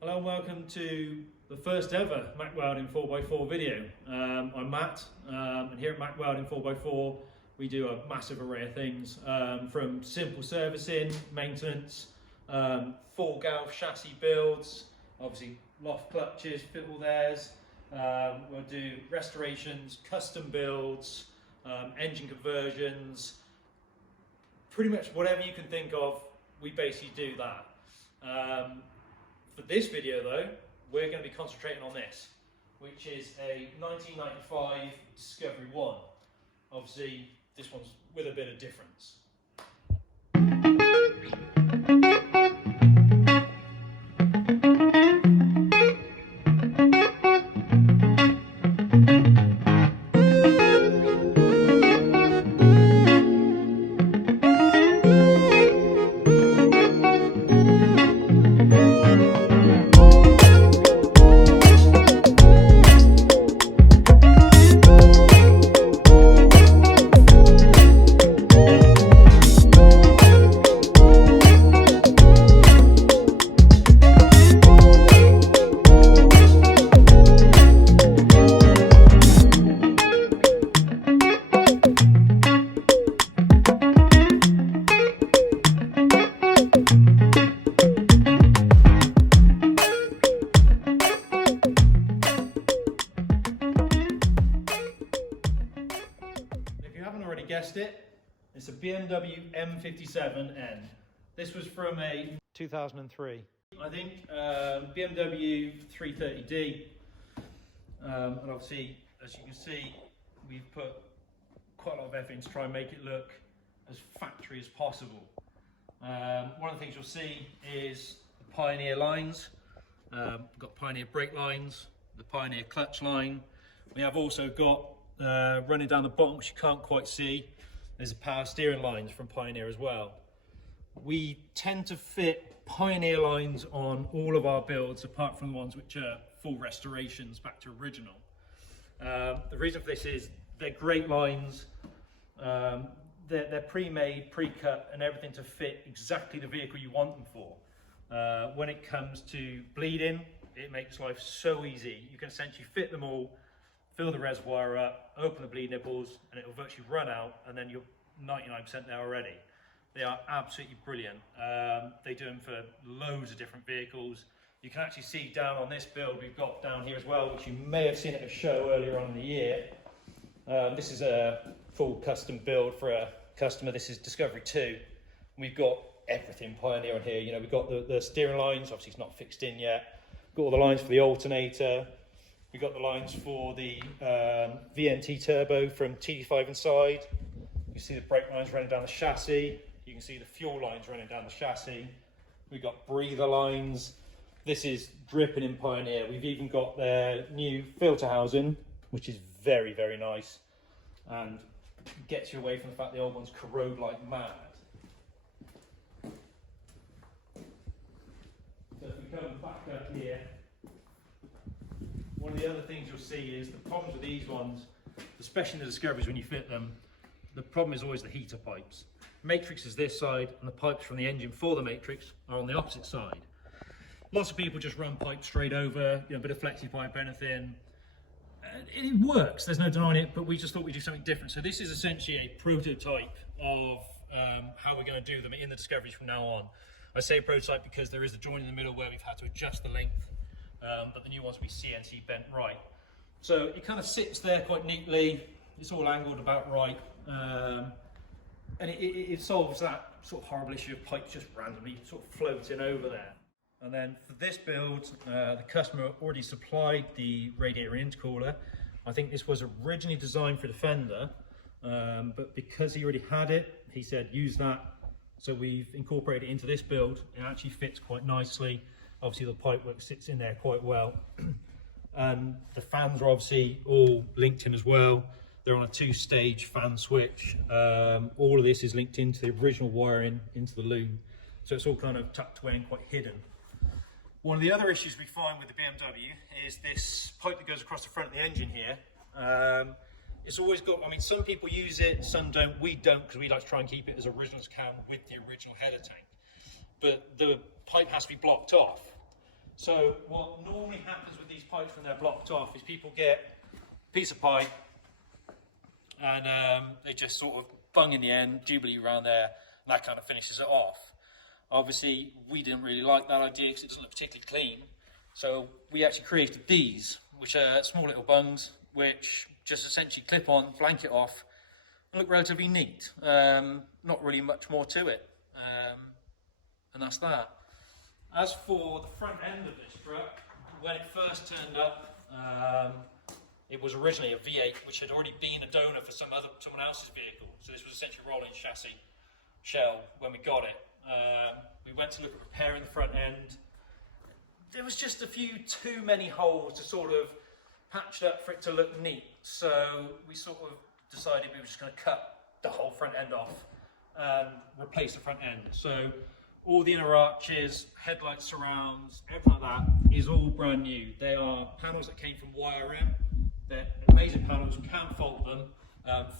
Hello and welcome to the first ever Mack Welding 4x4 video. I'm Matt, and here at Mack Welding 4x4 we do a massive array of things, from simple servicing, maintenance, full Galv chassis builds, obviously loft clutches, fit all theirs. We'll do restorations, custom builds, engine conversions, pretty much whatever you can think of, we basically do that. For this video though, we're going to be concentrating on this, which is a 1995 Discovery 1. Obviously, this one's with a bit of difference. Guessed it, it's a BMW M57N. This was from a 2003, I think, BMW 330D, and obviously, as you can see, we've put quite a lot of effort in to try and make it look as factory as possible. One of the things you'll see is the Pioneer lines. We've got Pioneer brake lines, the Pioneer clutch line. We have also got running down the bottom, which you can't quite see, there's a power steering lines from Pioneer as well. We tend to fit Pioneer lines on all of our builds, apart from the ones which are full restorations back to original. The reason for this is they're great lines. They're pre-made, pre-cut, and everything to fit exactly the vehicle you want them for. When it comes to bleeding, it makes life so easy. You can essentially fit them all, fill the reservoir up, open the bleed nipples, and it will virtually run out, and then you're 99% there already. They are absolutely brilliant. They do them for loads of different vehicles. You can actually see down on this build we've got down here as well, which you may have seen at a show earlier on in the year. This is a full custom build for a customer. This is Discovery 2. We've got everything Pioneer on here. You know, we've got the steering lines, obviously it's not fixed in yet. We've got all the lines for the alternator. We've got the lines for the VNT turbo from TD5 inside. You can see the brake lines running down the chassis. You can see the fuel lines running down the chassis. We've got breather lines. This is dripping in Pioneer. We've even got their new filter housing, which is very, very nice, and gets you away from the fact the old ones corrode like mad. So if we come back up here, one of the other things you'll see is the problems with these ones, especially in the Discoveries when you fit them, the problem is always the heater pipes. Matrix is this side, and the pipes from the engine for the Matrix are on the opposite side. Lots of people just run pipes straight over, you know, a bit of flexi pipe, anything. It works, there's no denying it, but we just thought we'd do something different. So this is essentially a prototype of how we're going to do them in the Discoveries from now on. I say prototype because there is a joint in the middle where we've had to adjust the length. But the new ones will be CNC bent right. So it kind of sits there quite neatly, it's all angled about right, and it solves that sort of horrible issue of pipes just randomly sort of floating over there. And then for this build, the customer already supplied the radiator and intercooler. I think this was originally designed for Defender, but because he already had it, he said use that. So we've incorporated it into this build. It actually fits quite nicely. Obviously the pipework sits in there quite well. And the fans are obviously all linked in as well. They're on a two-stage fan switch. All of this is linked into the original wiring into the loom. So it's all kind of tucked away and quite hidden. One of the other issues we find with the BMW is this pipe that goes across the front of the engine here. It's always got, I mean, some people use it, some don't. We don't, because we like to try and keep it as original as can with the original header tank. But the pipe has to be blocked off. So what normally happens with these pipes when they're blocked off is people get a piece of pipe and they just sort of bung in the end, jubilee around there, and that kind of finishes it off. Obviously, we didn't really like that idea because it doesn't look particularly clean. So we actually created these, which are small little bungs, which just essentially clip on, blanket off, and look relatively neat. Not really much more to it. And that's that. As for the front end of this truck, when it first turned up, it was originally a V8, which had already been a donor for someone else's vehicle. So this was essentially a rolling chassis shell when we got it. We went to look at repairing the front end. There was just a few too many holes to sort of patch up for it to look neat. So we sort of decided we were just going to cut the whole front end off and replace the front end. So all the inner arches, headlight surrounds, everything like that is all brand new. They are panels that came from YRM. They're amazing panels, can't fault them,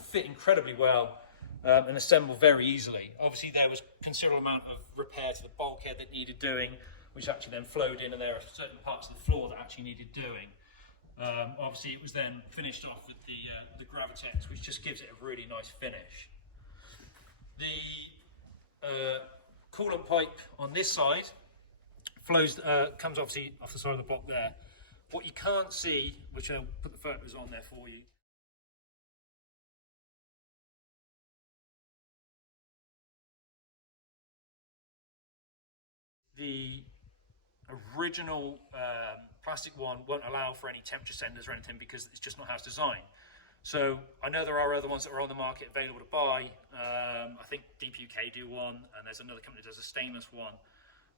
fit incredibly well, and assemble very easily. Obviously there was a considerable amount of repair to the bulkhead that needed doing, which actually then flowed in, and there are certain parts of the floor that actually needed doing. Obviously it was then finished off with the Gravitex, which just gives it a really nice finish. The coolant pipe on this side flows, comes obviously off the side of the block there. What you can't see, which I'll put the photos on there for you, the original plastic one won't allow for any temperature senders or anything because it's just not how it's designed. So I know there are other ones that are on the market available to buy. I think DPUK do one, and there's another company that does a stainless one.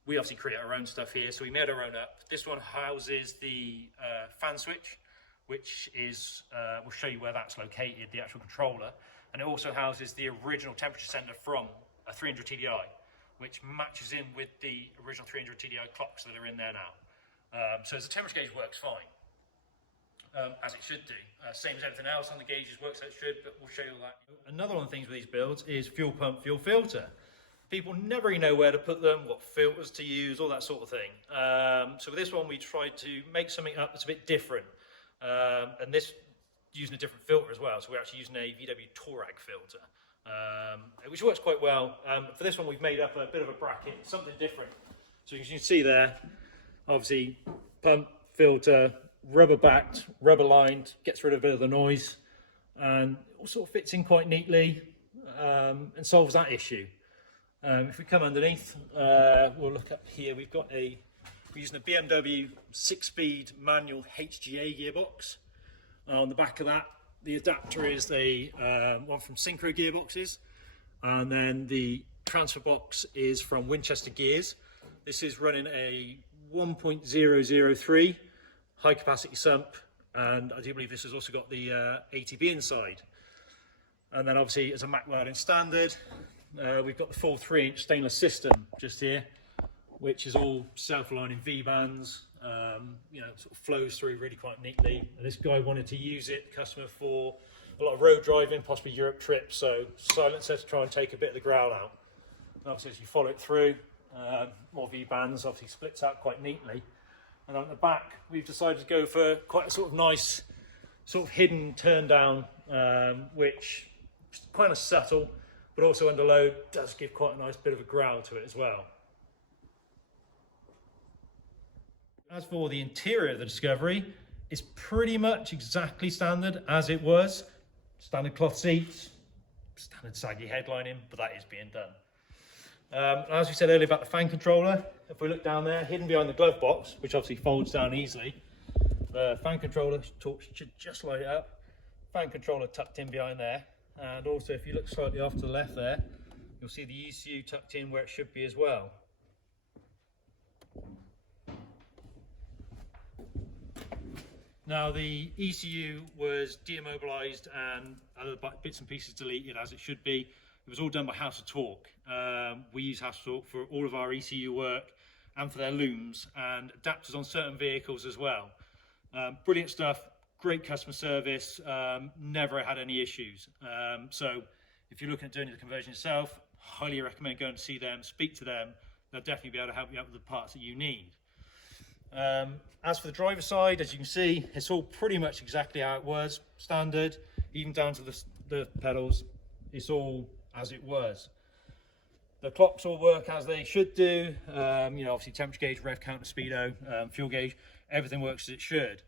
We obviously create our own stuff here, so we made our own up. This one houses the fan switch, which is, we'll show you where that's located, the actual controller. And it also houses the original temperature sender from a 300 TDI, which matches in with the original 300 TDI clocks that are in there now. So the temperature gauge works fine, as it should do. Same as everything else on the gauges works as it should, but we'll show you all that. Another one of the things with these builds is fuel pump, fuel filter. People never really know where to put them, what filters to use, all that sort of thing. So with this one, we tried to make something up that's a bit different. And this using a different filter as well. So we're actually using a VW Touareg filter, which works quite well. For this one, we've made up a bit of a bracket, something different. So as you can see there, obviously pump, filter, rubber backed, rubber lined, gets rid of a bit of the noise, and all sort of fits in quite neatly and solves that issue. If we come underneath, we'll look up here. We're using a BMW 6-speed manual HGA gearbox. On the back of that, the adapter is the one from Synchro Gearboxes, and then the transfer box is from Winchester Gears. This is running a 1.003 high capacity sump, and I do believe this has also got the ATB inside. And then obviously as a Mack Welding standard, we've got the full 3-inch stainless system just here, which is all self-aligning V-bands, sort of flows through really quite neatly. And this guy wanted to use it, customer, for a lot of road driving, possibly Europe trips, so silencer to try and take a bit of the growl out. And obviously as you follow it through, more V-bands, obviously splits out quite neatly. And on the back, we've decided to go for quite a sort of nice, sort of hidden turn down, which is kind of subtle, but also under load does give quite a nice bit of a growl to it as well. As for the interior of the Discovery, it's pretty much exactly standard as it was. Standard cloth seats, standard saggy headlining, but that is being done. As we said earlier about the fan controller, if we look down there, hidden behind the glove box, which obviously folds down easily, the fan controller torch should just light up. Fan controller tucked in behind there. And also if you look slightly off to the left there, you'll see the ECU tucked in where it should be as well. Now the ECU was deimmobilized and other bits and pieces deleted as it should be. It was all done by House of Torque. We use House of Torque for all of our ECU work and for their looms and adapters on certain vehicles as well. Brilliant stuff. Great customer service, never had any issues. So if you're looking at doing the conversion yourself, highly recommend going to see them, speak to them. They'll definitely be able to help you out with the parts that you need. As for the driver's side, as you can see, it's all pretty much exactly how it was, standard, even down to the pedals. It's all as it was. The clocks all work as they should do. You know, obviously temperature gauge, rev counter, speedo, fuel gauge, everything works as it should.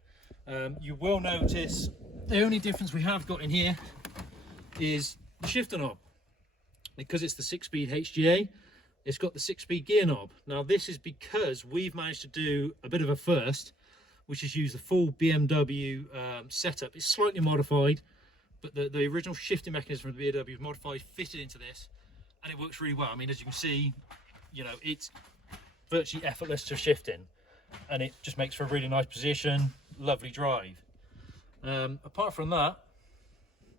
You will notice the only difference we have got in here is the shifter knob. Because it's the 6-speed HGA, it's got the 6-speed gear knob. Now this is because we've managed to do a bit of a first, which is use the full BMW setup. It's slightly modified, but the original shifting mechanism from the BMW is modified, fitted into this, and it works really well. I mean, as you can see, you know, it's virtually effortless to shift in, and it just makes for a really nice position, lovely drive. Apart from that,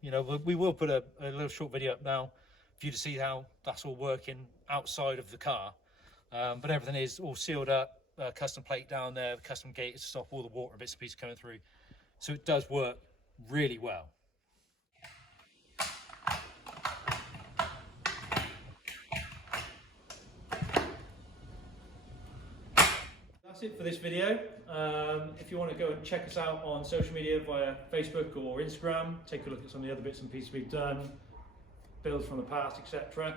you know, we will put a little short video up now for you to see how that's all working outside of the car. But everything is all sealed up, custom plate down there, custom gates to stop all the water bits and pieces coming through. So it does work really well. That's it for this video. If you want to go and check us out on social media via Facebook or Instagram, take a look at some of the other bits and pieces we've done, builds from the past, etc.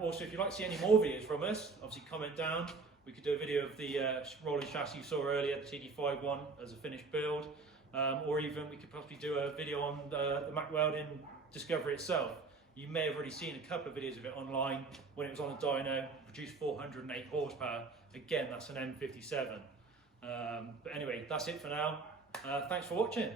Also, if you'd like to see any more videos from us, obviously comment down. We could do a video of the rolling chassis you saw earlier, the TD5 one, as a finished build. Or even we could possibly do a video on the Mack Welding Discovery itself. You may have already seen a couple of videos of it online when it was on a dyno, produced 408 horsepower. Again, that's an M57. But anyway, that's it for now. Thanks for watching.